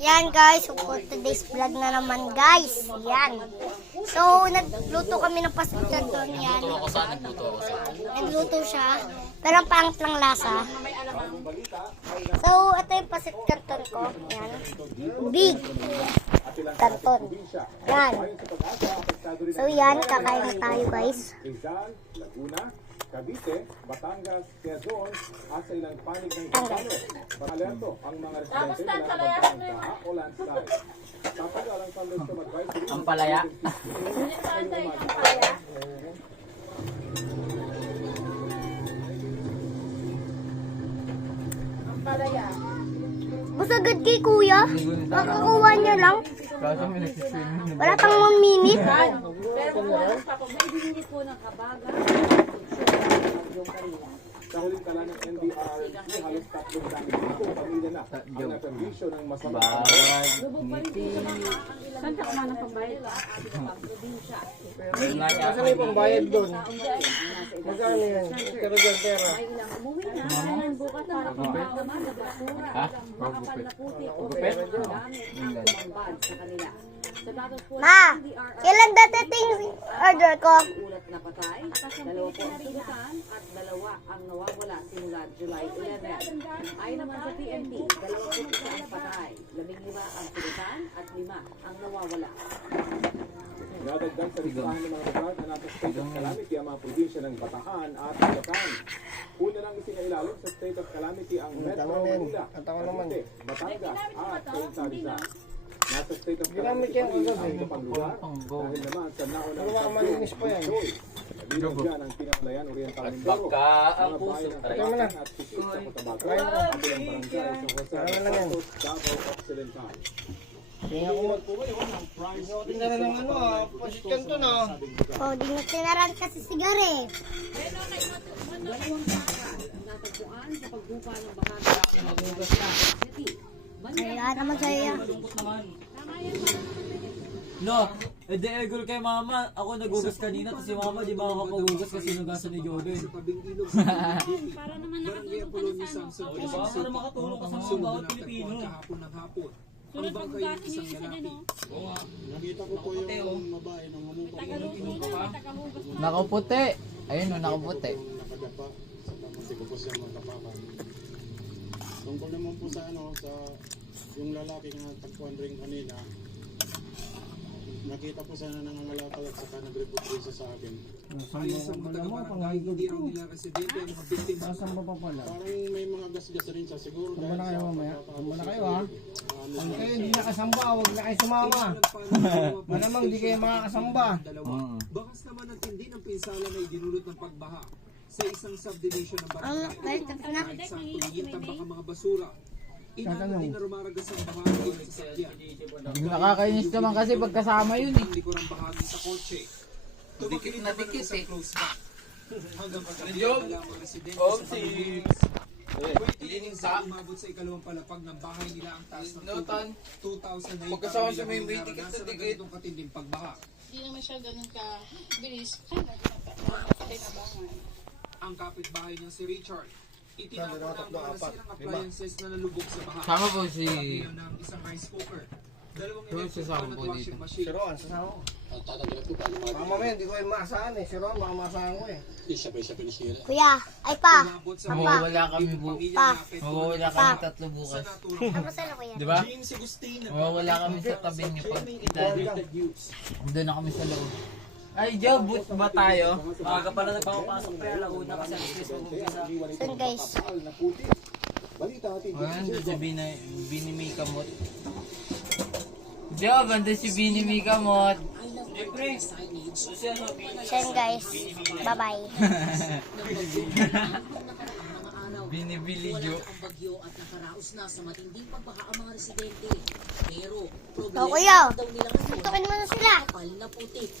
Yan guys, for today's vlog na naman guys. Yan. So, nagluto kami ng pasit canton. Yan. Nagluto siya. Pero ang pangit lang lasa. So, ito yung pasit canton ko. Yan. Big canton. Yan. So, yan. Kakain na tayo guys. Cavite, Batangas, Quezon, at sa ilang panig ng Cavite. Alerto ang mga residente nila ng baha o landslide. Tatagal ang thunderstorm advisory. Ang palaya. Ang palaya. Masagad kay kuya. Makakuha niya lang. Wala pang 1 minute. Pero kung ano pa, kung may binili po ng kabaga, yung kanina. Sa huling tala ng NDRRMC, halos 3 pamilya na ang naperwisyo ng masamang Lubog pa rin po sa mga ang ilang saan ka kumain ng pambayad? Probinsya. Kasi may pambayad doon. Magkano yan? Pero dyan pera. May ilang umuwi na. Ngayon bukas na nakapagdama na basura. Makapal na puti o gamit ang bag sa kanila. Sa datos po Ma, kailan dadating order ko? ulat na patay, 2 po ang sugutan at 2 ang nawawala simula July 11. Ayon naman sa PNP, 2 ang patay, 15 ang sugutan at 5 ang nawawala. nadagdag sa listahan ng mga lugar na nasa state of calamity ang mga probinsya ng Bataan at Bulacan. Una lang isinailalim sa state of calamity ang Metro Manila, Cavite, Batangas at Saint Rizal. Nasa state of calamity ang ilang pang lugar dahil naman sa naunang malinis pa yan. Kabilang dyan ang Pinakalayan Oriental Mindoro, Baka ang mga puso. bayan ng Bulacan at Sisig sa Cotabato, kabilang barangay sa Jose Santos, Davao Occidental. Tingnan ko tingnan na ng ano pasit kanto na. Oh, di na tinaran kasi sigari. Dalawang baka ang natagpuan sa pagbuka ng bahagi ng City. Kaya naman sa'yo. No, edi egol kay mama. Ako nagugas kanina, tapos si mama di ba ako kapagugas kasi nugasan ni Joven. Para naman nakatulong ka na sa Diba? Para makatulong ka sa mga bawat Pilipino. sulat pagbugasin yung isa dyan, no? Nakita ko po yung babae ng mamukha Tagaluto na, tagahugas na. Nakaputi. Ayun o, nakaputi. nakadapa sa kasi ko po siya magkapakan. Tungkol naman po sa ano, sa yung lalaki na tagpuan rin kanina, nakita po siya na nangangalakal at saka nag-report rin siya sa akin. Ayon sa mga barangay, hindi raw nila residente ang mga biktima. Nasaan ba pa pala? Parang may mga gas-gas rin siya siguro. Saan ba na kayo mamaya? Saan ba na kayo ha? Ano, Kung kayo hindi nakasamba, huwag na kayo sumama. Malamang hindi kayo makakasamba. Bakas naman ang tindi ng pinsala na idinulot ng pagbaha sa isang subdivision ng Ang barangay. balik na. Sa tumingin tambak ang mga basura. Inanod din na rumaragas ang bahagi ng sasakyan. Nakakainis naman kasi pagkasama yun eh. Ang likurang bahagi sa kotse. Dikit na dikit eh. Close back. Hanggang pagkakita ang mga residente sa pag-uwis. Ilining sa umabot sa ikalawang palapag ng bahay nila ang taas ng 2,000 na Pagkasama sa may may dikit na naranasan ng dikit. ganitong katinding pagbaha. Hindi naman siya ganun ka-bilis. Kaya nakakinabangan. Ang kapitbahay niya si Richard. Itinapon ang mga nasirang appliances na nalubog sa baha. Sama po si... Kabilang ng isang rice cooker, dalawang Yung electric sasama fan at po washing dito. machine. Si Ron, sasama ko. Baka mamaya, hindi ko yung maasahan eh. Si Ron, baka maasahan ko eh. Kuya, ay pa. Umabot sa Mawawala kami pamilya na apektuhan Mawawala kami 3 sa bukas. naturang Ano sa'yo kuya? Di ba? James Agustin, Mawawala kami sa tabi niyo pag itali. Doon na kami sa loob. Ay, Joe, boot ba tayo? Maaga pala nagpapapasok pre, alauna kasi ang space mag-umpisa. Soon guys. Balita natin. Ayan, doon si Binimi Kamot. Joe, banda si Binimi Kamot. Soon guys. Bye-bye. Binibili Jo. Ang bagyo at nakaraos na sa matinding pagbaha ang mga residente. Pero Oh, kuya. daw nila Ito ka naman na sila. kapal na putik.